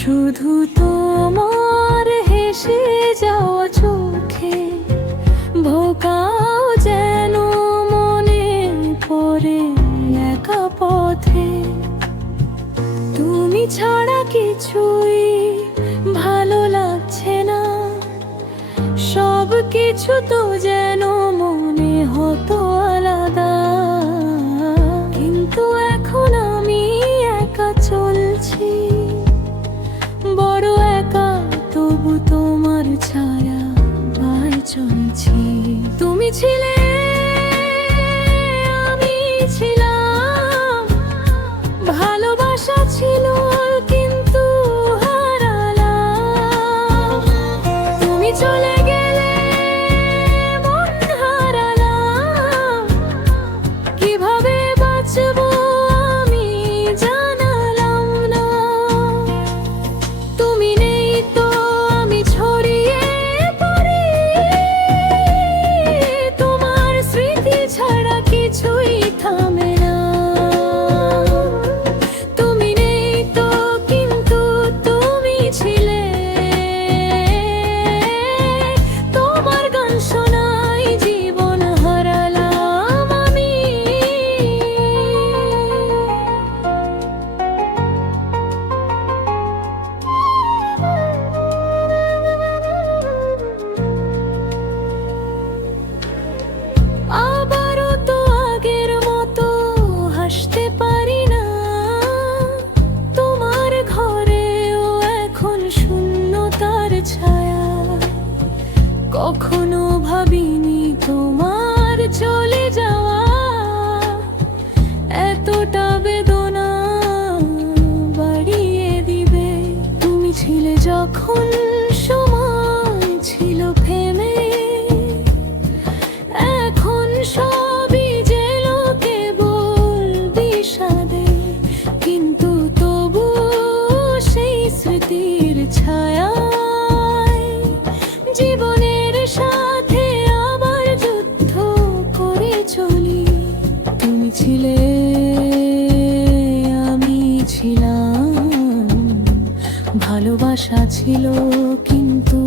শুধু তোমার হেসে যাওয়া চোখে ভোকাও যেন মনে পড়ে একা পথে। তুমি ছাড়া কিছুই ভালো লাগছে না, সব কিছু তো যেন মনে হতো আলাদা। কিন্তু এখন আমি একা চলছি, বড় একা, তবু তোমার ছায়া পায়ে চলছি। তুমি ছিলে, আমি ছিলাম, ভালোবাসা ছিল কিন্তু হারালাম। তুমি চলে গেলে মন হারালাম, কিভাবে বাঁচবো আমি জানালাম না। তুমি নেই তো আমি ছড়িয়ে পড়ি, তোমার স্মৃতি ছাড়া কিছুই থামে না। তুমি নেই তো কিন্তু তুমি ছিলে, তোমার গান শোনাই জীবন হারালাম আমি। আবারও তো আগের মতো হাসতে পারি না, তোমার ঘরেও এখন শূন্যতার ছায়া। কখনো ভাবিনি তোমার চলে যাওয়া এতটা বেদনা বাড়িয়ে দিবে। তুমি ছিলে যখন সময় ছিল থেমে, এখন সবই যেন কেবল বিষাদে। কিন্তু তবু সেই স্মৃতির ছায়ায় জীবনের সাথে আবার যুদ্ধ করে চলি। তুমি ছিলে, আমি ছিলাম, ভালোবাসা ছিল কিন্তু